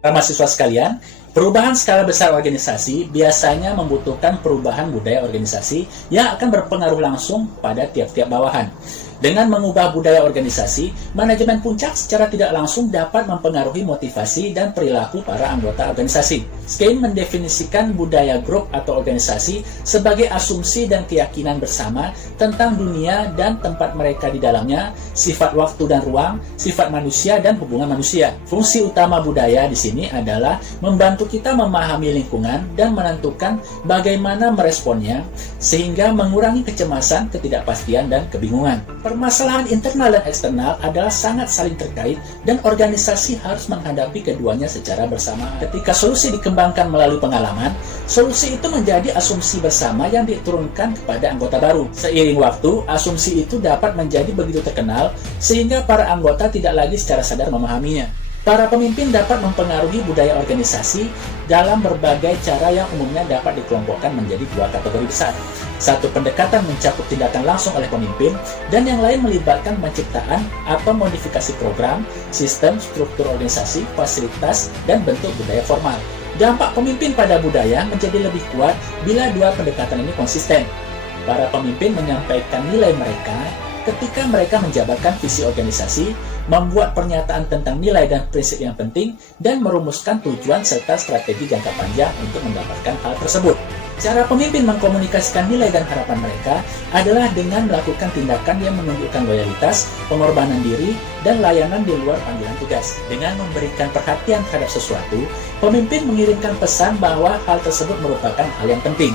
Para mahasiswa sekalian, perubahan skala besar organisasi biasanya membutuhkan perubahan budaya organisasi yang akan berpengaruh langsung pada tiap-tiap bawahan. Dengan mengubah budaya organisasi, manajemen puncak secara tidak langsung dapat mempengaruhi motivasi dan perilaku para anggota organisasi. Skene mendefinisikan budaya grup atau organisasi sebagai asumsi dan keyakinan bersama tentang dunia dan tempat mereka di dalamnya, sifat waktu dan ruang, sifat manusia dan hubungan manusia. Fungsi utama budaya di sini adalah membantu kita memahami lingkungan dan menentukan bagaimana meresponnya, sehingga mengurangi kecemasan, ketidakpastian, dan kebingungan. Permasalahan internal dan eksternal adalah sangat saling terkait dan organisasi harus menghadapi keduanya secara bersamaan. Ketika solusi dikembangkan melalui pengalaman, solusi itu menjadi asumsi bersama yang diturunkan kepada anggota baru. Seiring waktu, asumsi itu dapat menjadi begitu terkenal sehingga para anggota tidak lagi secara sadar memahaminya. Para pemimpin dapat mempengaruhi budaya organisasi dalam berbagai cara yang umumnya dapat dikelompokkan menjadi dua kategori besar. Satu, pendekatan mencakup tindakan langsung oleh pemimpin, dan yang lain melibatkan penciptaan atau modifikasi program, sistem, struktur organisasi, fasilitas, dan bentuk budaya formal. Dampak pemimpin pada budaya menjadi lebih kuat bila dua pendekatan ini konsisten. Para pemimpin menyampaikan nilai mereka ketika mereka menjabarkan visi organisasi, membuat pernyataan tentang nilai dan prinsip yang penting, dan merumuskan tujuan serta strategi jangka panjang untuk mendapatkan hal tersebut. Cara pemimpin mengkomunikasikan nilai dan harapan mereka adalah dengan melakukan tindakan yang menunjukkan loyalitas, pengorbanan diri, dan layanan di luar panggilan tugas. Dengan memberikan perhatian terhadap sesuatu, pemimpin mengirimkan pesan bahwa hal tersebut merupakan hal yang penting.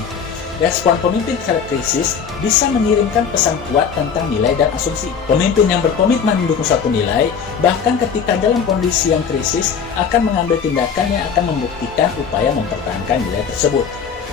Respon pemimpin terhadap krisis bisa mengirimkan pesan kuat tentang nilai dan asumsi. Pemimpin yang berkomitmen mendukung suatu nilai, bahkan ketika dalam kondisi yang krisis, akan mengambil tindakan yang akan membuktikan upaya mempertahankan nilai tersebut.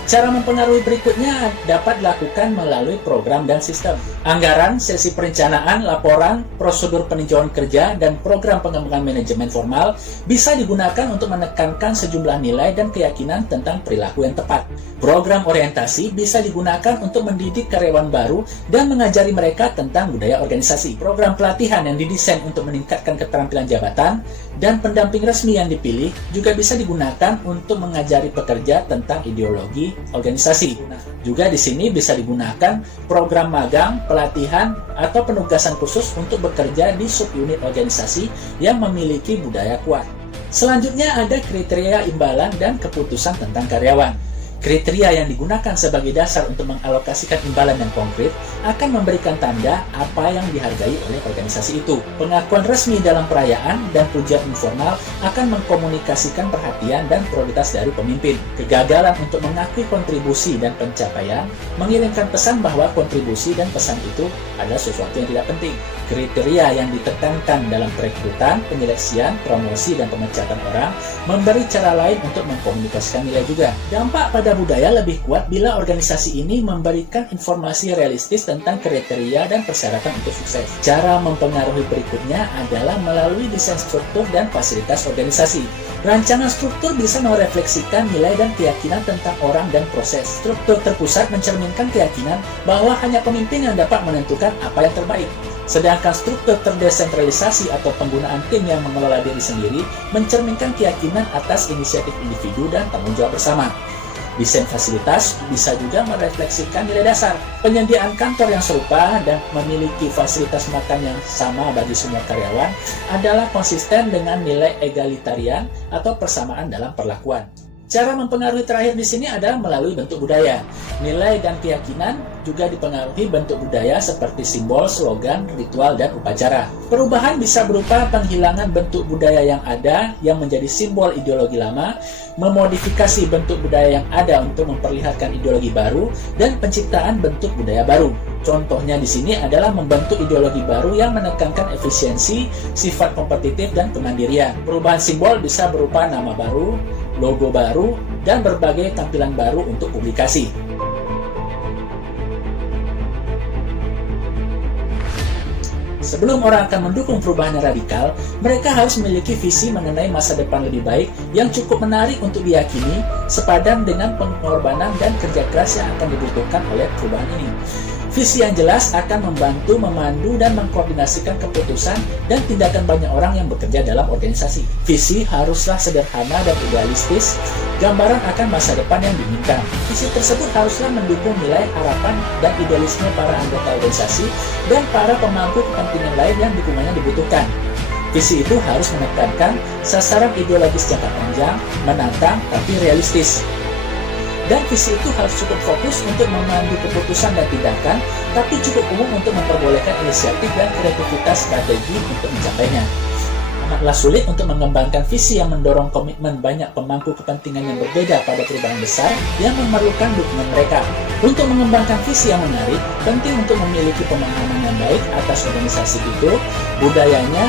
Cara mempengaruhi berikutnya dapat dilakukan melalui program dan sistem. Anggaran, sesi perencanaan, laporan, prosedur peninjauan kerja, dan program pengembangan manajemen formal bisa digunakan untuk menekankan sejumlah nilai dan keyakinan tentang perilaku yang tepat. Program orientasi bisa digunakan untuk mendidik karyawan baru dan mengajari mereka tentang budaya organisasi. Program pelatihan yang didesain untuk meningkatkan keterampilan jabatan dan pendamping resmi yang dipilih juga bisa digunakan untuk mengajari pekerja tentang ideologi organisasi. Juga di sini bisa digunakan program magang, pelatihan, atau penugasan khusus untuk bekerja di subunit organisasi yang memiliki budaya kuat. Selanjutnya ada kriteria imbalan dan keputusan tentang karyawan. Kriteria yang digunakan sebagai dasar untuk mengalokasikan imbalan yang konkret akan memberikan tanda apa yang dihargai oleh organisasi itu. Pengakuan resmi dalam perayaan dan pujian informal akan mengkomunikasikan perhatian dan prioritas dari pemimpin. Kegagalan untuk mengakui kontribusi dan pencapaian mengirimkan pesan bahwa kontribusi dan pesan itu adalah sesuatu yang tidak penting. Kriteria yang ditekankan dalam perekrutan, penyeleksian, promosi, dan pemecatan orang memberi cara lain untuk mengkomunikasikan nilai juga. Dampak pada budaya lebih kuat bila organisasi ini memberikan informasi realistis tentang kriteria dan persyaratan untuk sukses. Cara mempengaruhi berikutnya adalah melalui desain struktur dan fasilitas organisasi. Rancangan struktur bisa merefleksikan nilai dan keyakinan tentang orang dan proses. Struktur terpusat mencerminkan keyakinan bahwa hanya pemimpin yang dapat menentukan apa yang terbaik. Sedangkan struktur terdesentralisasi atau penggunaan tim yang mengelola diri sendiri mencerminkan keyakinan atas inisiatif individu dan tanggung jawab bersama. Desain fasilitas bisa juga merefleksikan nilai dasar. Penyediaan kantor yang serupa dan memiliki fasilitas makan yang sama bagi semua karyawan adalah konsisten dengan nilai egalitarian atau persamaan dalam perlakuan. Cara mempengaruhi terakhir di sini adalah melalui bentuk budaya. Nilai dan keyakinan juga dipengaruhi bentuk budaya seperti simbol, slogan, ritual, dan upacara. Perubahan bisa berupa penghilangan bentuk budaya yang ada yang menjadi simbol ideologi lama, memodifikasi bentuk budaya yang ada untuk memperlihatkan ideologi baru, dan penciptaan bentuk budaya baru. Contohnya di sini adalah membentuk ideologi baru yang menekankan efisiensi, sifat kompetitif, dan kemandirian. Perubahan simbol bisa berupa nama baru, logo baru, dan berbagai tampilan baru untuk publikasi. Sebelum orang akan mendukung perubahan yang radikal, mereka harus memiliki visi mengenai masa depan lebih baik yang cukup menarik untuk diyakini, sepadan dengan pengorbanan dan kerja keras yang akan dibutuhkan oleh perubahan ini. Visi yang jelas akan membantu, memandu, dan mengkoordinasikan keputusan dan tindakan banyak orang yang bekerja dalam organisasi. Visi haruslah sederhana dan idealistis, gambaran akan masa depan yang diinginkan. Visi tersebut haruslah mendukung nilai, harapan, dan idealisme para anggota organisasi dan para pemangku kepentingan lain yang dukungannya dibutuhkan. Visi itu harus menekankan sasaran ideologis jangka panjang, menantang, tapi realistis. Dan visi itu harus cukup fokus untuk memandu keputusan dan tindakan, tapi cukup umum untuk memperbolehkan inisiatif dan kreativitas strategi untuk mencapainya. Amatlah sulit untuk mengembangkan visi yang mendorong komitmen banyak pemangku kepentingan yang berbeda pada perubahan besar yang memerlukan dukungan mereka. Untuk mengembangkan visi yang menarik, penting untuk memiliki pemahaman yang baik atas organisasi itu, budayanya,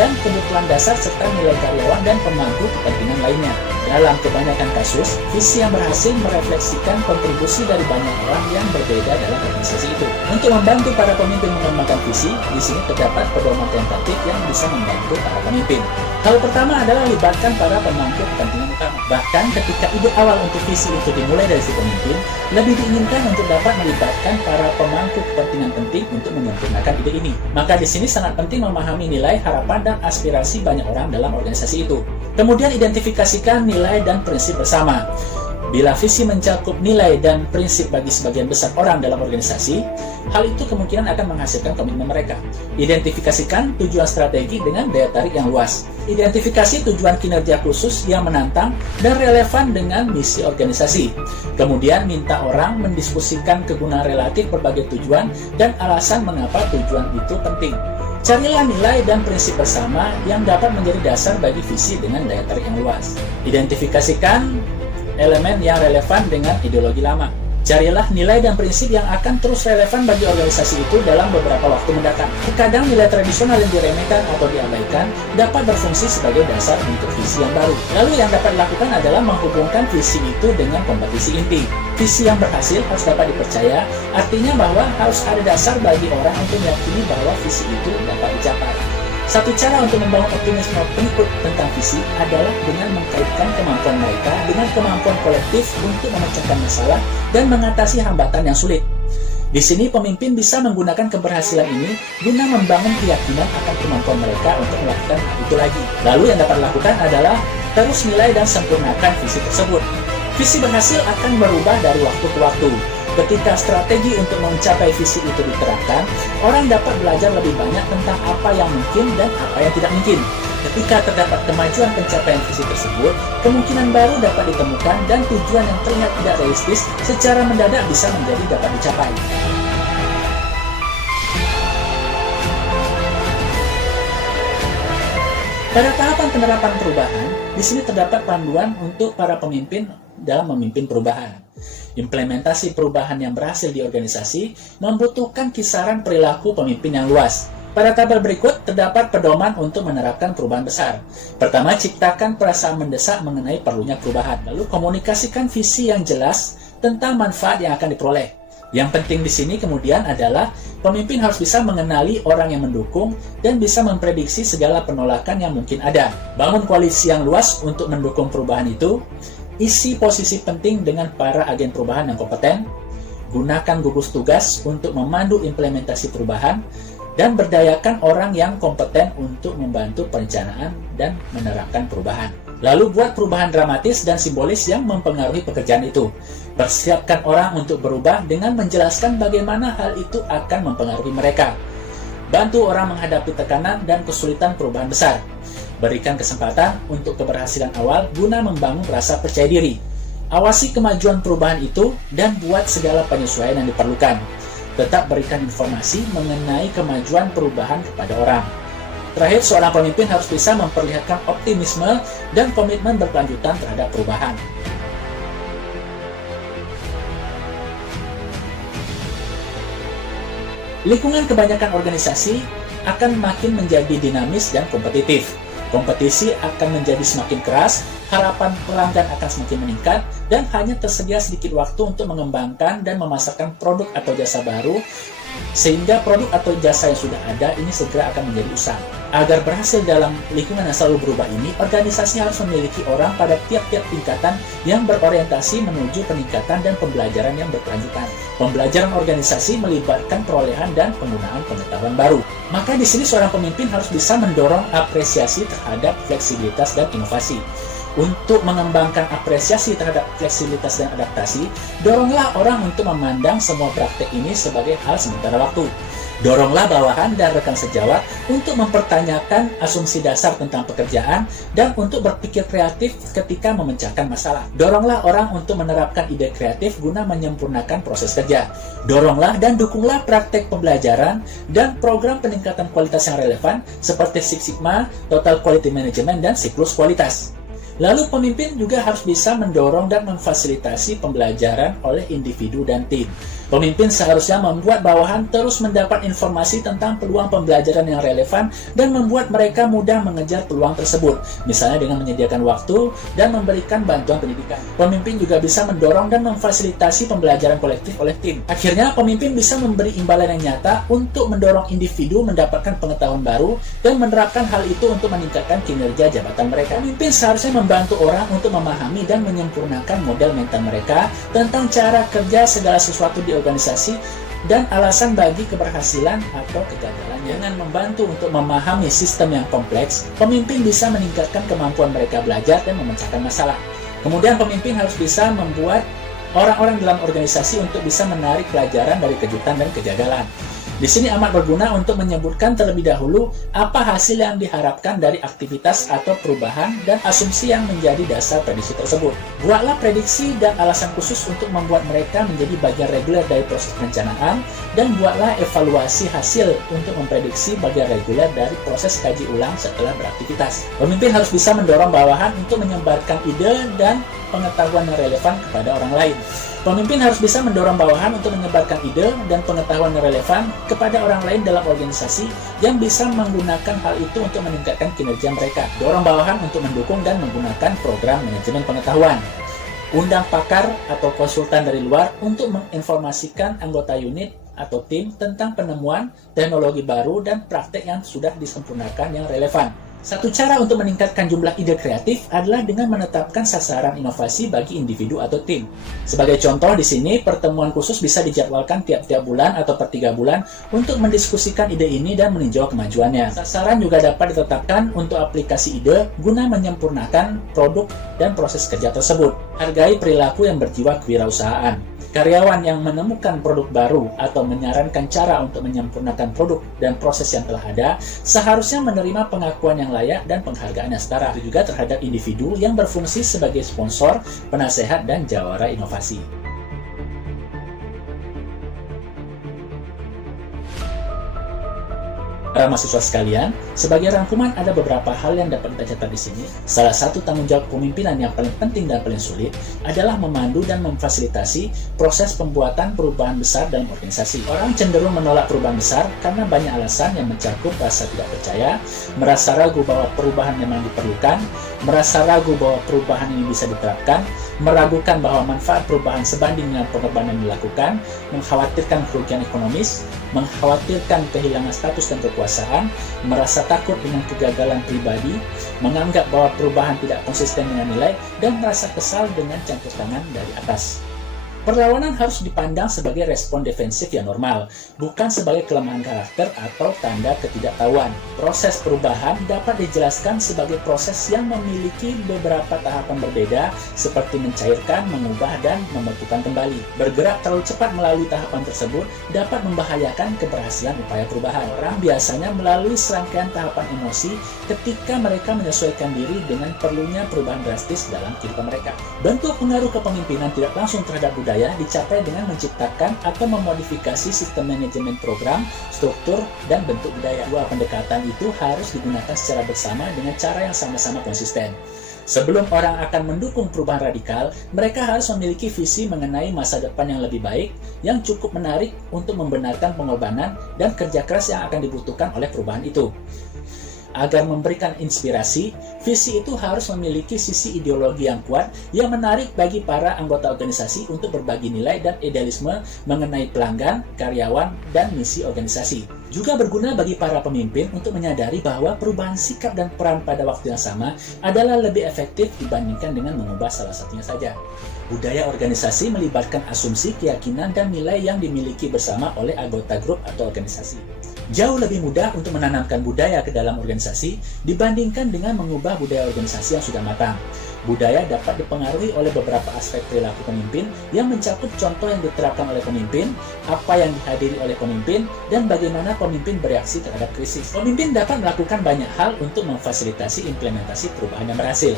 dan kebutuhan dasar serta nilai karyawan dan pemangku kepentingan lainnya. Dalam kebanyakan kasus, visi yang berhasil merefleksikan kontribusi dari banyak orang yang berbeda dalam organisasi itu. Untuk membantu para pemimpin mengembangkan visi, di sini terdapat pedoman tentatif yang bisa membantu para pemimpin. Hal pertama adalah libatkan para pemangku kepentingan utama. Bahkan ketika ide awal untuk visi itu dimulai dari si pemimpin, lebih diinginkan untuk dapat melibatkan para pemangku kepentingan penting untuk menyempurnakan ide ini. Maka di sini sangat penting memahami nilai, harapan, dan aspirasi banyak orang dalam organisasi itu. Kemudian identifikasikan nilai dan prinsip bersama. Bila visi mencakup nilai dan prinsip bagi sebagian besar orang dalam organisasi, hal itu kemungkinan akan menghasilkan komitmen mereka. Identifikasikan tujuan strategi dengan daya tarik yang luas. Identifikasi tujuan kinerja khusus yang menantang dan relevan dengan misi organisasi. Kemudian minta orang mendiskusikan kegunaan relatif berbagai tujuan dan alasan mengapa tujuan itu penting. Carilah nilai dan prinsip bersama yang dapat menjadi dasar bagi visi dengan daya tarik yang luas. Identifikasikan elemen yang relevan dengan ideologi lama. Carilah nilai dan prinsip yang akan terus relevan bagi organisasi itu dalam beberapa waktu mendatang. Terkadang nilai tradisional yang diremehkan atau diabaikan dapat berfungsi sebagai dasar untuk visi yang baru. Lalu yang dapat dilakukan adalah menghubungkan visi itu dengan kompetisi inti. Visi yang berhasil harus dapat dipercaya, artinya bahwa harus ada dasar bagi orang untuk meyakini bahwa visi itu dapat dicapai. Satu cara untuk membangun optimisme pengikut tentang visi adalah dengan mengkaitkan kemampuan mereka dengan kemampuan kolektif untuk memecahkan masalah dan mengatasi hambatan yang sulit. Di sini pemimpin bisa menggunakan keberhasilan ini guna membangun keyakinan akan kemampuan mereka untuk melakukan hal itu lagi. Lalu yang dapat dilakukan adalah terus nilai dan sempurnakan visi tersebut. Visi berhasil akan berubah dari waktu ke waktu. Ketika strategi untuk mencapai visi itu diterapkan, orang dapat belajar lebih banyak tentang apa yang mungkin dan apa yang tidak mungkin. Ketika terdapat kemajuan pencapaian visi tersebut, kemungkinan baru dapat ditemukan dan tujuan yang terlihat tidak realistis secara mendadak bisa menjadi dapat dicapai. Pada tahapan penerapan perubahan, di sini terdapat panduan untuk para pemimpin dalam memimpin perubahan. Implementasi perubahan yang berhasil di organisasi membutuhkan kisaran perilaku pemimpin yang luas. Pada tabel berikut terdapat pedoman untuk menerapkan perubahan besar. Pertama, ciptakan perasaan mendesak mengenai perlunya perubahan. Lalu komunikasikan visi yang jelas tentang manfaat yang akan diperoleh. Yang penting di sini kemudian adalah pemimpin harus bisa mengenali orang yang mendukung dan bisa memprediksi segala penolakan yang mungkin ada. Bangun koalisi yang luas untuk mendukung perubahan itu. Isi posisi penting dengan para agen perubahan yang kompeten, gunakan gugus tugas untuk memandu implementasi perubahan, dan berdayakan orang yang kompeten untuk membantu perencanaan dan menerapkan perubahan. Lalu buat perubahan dramatis dan simbolis yang mempengaruhi pekerjaan itu. Persiapkan orang untuk berubah dengan menjelaskan bagaimana hal itu akan mempengaruhi mereka. Bantu orang menghadapi tekanan dan kesulitan perubahan besar. Berikan kesempatan untuk keberhasilan awal guna membangun rasa percaya diri. Awasi kemajuan perubahan itu dan buat segala penyesuaian yang diperlukan. Tetap berikan informasi mengenai kemajuan perubahan kepada orang. Terakhir, seorang pemimpin harus bisa memperlihatkan optimisme dan komitmen berkelanjutan terhadap perubahan. Lingkungan kebanyakan organisasi akan makin menjadi dinamis dan kompetitif. Kompetisi akan menjadi semakin keras, harapan pelanggan akan semakin meningkat, dan hanya tersedia sedikit waktu untuk mengembangkan dan memasarkan produk atau jasa baru, sehingga produk atau jasa yang sudah ada ini segera akan menjadi usang. Agar berhasil dalam lingkungan yang selalu berubah ini, organisasi harus memiliki orang pada tiap-tiap tingkatan yang berorientasi menuju peningkatan dan pembelajaran yang berkelanjutan. Pembelajaran organisasi melibatkan perolehan dan penggunaan pengetahuan baru. Maka di sini seorang pemimpin harus bisa mendorong apresiasi terhadap fleksibilitas dan inovasi. Untuk mengembangkan apresiasi terhadap fleksibilitas dan adaptasi, doronglah orang untuk memandang semua praktek ini sebagai hal sementara waktu. Doronglah bawahan dan rekan sejawat untuk mempertanyakan asumsi dasar tentang pekerjaan dan untuk berpikir kreatif ketika memecahkan masalah. Doronglah orang untuk menerapkan ide kreatif guna menyempurnakan proses kerja. Doronglah dan dukunglah praktek pembelajaran dan program peningkatan kualitas yang relevan seperti Six Sigma, Total Quality Management, dan siklus kualitas. Lalu pemimpin juga harus bisa mendorong dan memfasilitasi pembelajaran oleh individu dan tim. Pemimpin seharusnya membuat bawahan terus mendapat informasi tentang peluang pembelajaran yang relevan dan membuat mereka mudah mengejar peluang tersebut, misalnya dengan menyediakan waktu dan memberikan bantuan pendidikan. Pemimpin juga bisa mendorong dan memfasilitasi pembelajaran kolektif oleh tim. Akhirnya, pemimpin bisa memberi imbalan yang nyata untuk mendorong individu mendapatkan pengetahuan baru dan menerapkan hal itu untuk meningkatkan kinerja jabatan mereka. Pemimpin seharusnya membantu orang untuk memahami dan menyempurnakan model mental mereka tentang cara kerja segala sesuatu di organisasi dan alasan bagi keberhasilan atau kegagalannya. Dengan membantu untuk memahami sistem yang kompleks, pemimpin bisa meningkatkan kemampuan mereka belajar dan memecahkan masalah. Kemudian pemimpin harus bisa membuat orang-orang dalam organisasi untuk bisa menarik pelajaran dari kejutan dan kegagalan. Di sini amat berguna untuk menyebutkan terlebih dahulu apa hasil yang diharapkan dari aktivitas atau perubahan dan asumsi yang menjadi dasar prediksi tersebut. Buatlah prediksi dan alasan khusus untuk membuat mereka menjadi bagian reguler dari proses perencanaan, dan buatlah evaluasi hasil untuk memprediksi bagian reguler dari proses kaji ulang setelah beraktivitas. Pemimpin harus bisa mendorong bawahan untuk menyebarkan ide dan pengetahuan yang relevan kepada orang lain. Pemimpin harus bisa mendorong bawahan untuk menyebarkan ide dan pengetahuan yang relevan kepada orang lain dalam organisasi yang bisa menggunakan hal itu untuk meningkatkan kinerja mereka. Dorong bawahan untuk mendukung dan menggunakan program manajemen pengetahuan. Undang pakar atau konsultan dari luar untuk menginformasikan anggota unit atau tim tentang penemuan, teknologi baru, dan praktek yang sudah disempurnakan yang relevan. Satu cara untuk meningkatkan jumlah ide kreatif adalah dengan menetapkan sasaran inovasi bagi individu atau tim. Sebagai contoh di sini, pertemuan khusus bisa dijadwalkan tiap-tiap bulan atau per 3 bulan untuk mendiskusikan ide ini dan meninjau kemajuannya. Sasaran juga dapat ditetapkan untuk aplikasi ide guna menyempurnakan produk dan proses kerja tersebut. Hargai perilaku yang berjiwa kewirausahaan. Karyawan yang menemukan produk baru atau menyarankan cara untuk menyempurnakan produk dan proses yang telah ada seharusnya menerima pengakuan yang layak dan penghargaan yang setara. Itu juga terhadap individu yang berfungsi sebagai sponsor, penasehat, dan jawara inovasi. Para mahasiswa sekalian, sebagai rangkuman ada beberapa hal yang dapat kita catat di sini. Salah satu tanggung jawab kepemimpinan yang paling penting dan paling sulit adalah memandu dan memfasilitasi proses pembuatan perubahan besar dalam organisasi. Orang cenderung menolak perubahan besar karena banyak alasan yang mencakup rasa tidak percaya, merasa ragu bahwa perubahan memang diperlukan, merasa ragu bahwa perubahan ini bisa diterapkan, meragukan bahwa manfaat perubahan sebanding dengan pengorbanan yang dilakukan, mengkhawatirkan kerugian ekonomis, mengkhawatirkan kehilangan status dan kekuasaan, merasa takut dengan kegagalan pribadi, menganggap bahwa perubahan tidak konsisten dengan nilai, dan merasa kesal dengan campur tangan dari atas. Perlawanan harus dipandang sebagai respon defensif yang normal, bukan sebagai kelemahan karakter atau tanda ketidaktahuan. Proses perubahan dapat dijelaskan sebagai proses yang memiliki beberapa tahapan berbeda, seperti mencairkan, mengubah, dan membekukan kembali. Bergerak terlalu cepat melalui tahapan tersebut dapat membahayakan keberhasilan upaya perubahan. Orang biasanya melalui serangkaian tahapan emosi ketika mereka menyesuaikan diri dengan perlunya perubahan drastis dalam kehidupan mereka. Bentuk pengaruh kepemimpinan tidak langsung terhadap budaya dicapai dengan menciptakan atau memodifikasi sistem manajemen program, struktur, dan bentuk budaya. Dua pendekatan itu harus digunakan secara bersama dengan cara yang sama-sama konsisten. Sebelum orang akan mendukung perubahan radikal, mereka harus memiliki visi mengenai masa depan yang lebih baik, yang cukup menarik untuk membenarkan pengorbanan dan kerja keras yang akan dibutuhkan oleh perubahan itu. Agar memberikan inspirasi, visi itu harus memiliki sisi ideologi yang kuat yang menarik bagi para anggota organisasi untuk berbagi nilai dan idealisme mengenai pelanggan, karyawan, dan misi organisasi. Juga berguna bagi para pemimpin untuk menyadari bahwa perubahan sikap dan peran pada waktu yang sama adalah lebih efektif dibandingkan dengan mengubah salah satunya saja. Budaya organisasi melibatkan asumsi, keyakinan, dan nilai yang dimiliki bersama oleh anggota grup atau organisasi. Jauh lebih mudah untuk menanamkan budaya ke dalam organisasi dibandingkan dengan mengubah budaya organisasi yang sudah matang. Budaya dapat dipengaruhi oleh beberapa aspek perilaku pemimpin yang mencakup contoh yang diterapkan oleh pemimpin, apa yang dihadiri oleh pemimpin, dan bagaimana pemimpin bereaksi terhadap krisis. Pemimpin dapat melakukan banyak hal untuk memfasilitasi implementasi perubahan yang berhasil.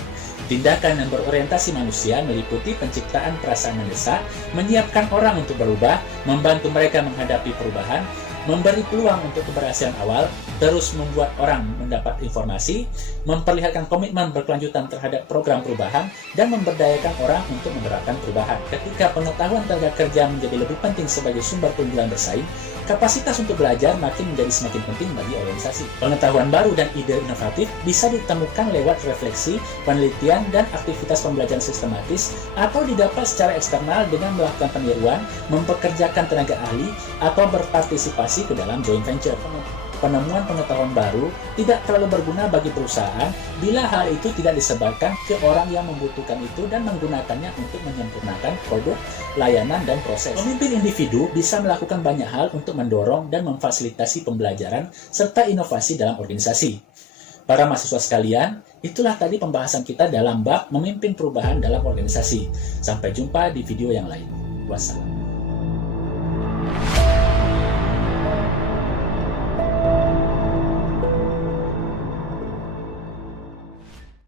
Tindakan yang berorientasi manusia meliputi penciptaan perasaan mendesak, menyiapkan orang untuk berubah, membantu mereka menghadapi perubahan, memberi peluang untuk keberhasilan awal, terus membuat orang mendapat informasi, memperlihatkan komitmen berkelanjutan terhadap program perubahan, dan memberdayakan orang untuk menerapkan perubahan. Ketika pengetahuan tenaga kerja menjadi lebih penting sebagai sumber keunggulan bersaing, kapasitas untuk belajar makin menjadi semakin penting bagi organisasi. Pengetahuan baru dan ide inovatif bisa ditemukan lewat refleksi, penelitian, dan aktivitas pembelajaran sistematis, atau didapat secara eksternal dengan melakukan peniruan, mempekerjakan tenaga ahli, atau berpartisipasi ke dalam joint venture. Penemuan pengetahuan baru tidak terlalu berguna bagi perusahaan bila hal itu tidak disebarkan ke orang yang membutuhkan itu dan menggunakannya untuk menyempurnakan produk, layanan, dan proses. Pemimpin individu bisa melakukan banyak hal untuk mendorong dan memfasilitasi pembelajaran serta inovasi dalam organisasi. Para mahasiswa sekalian, itulah tadi pembahasan kita dalam bab memimpin perubahan dalam organisasi. Sampai jumpa di video yang lain. Wassalam.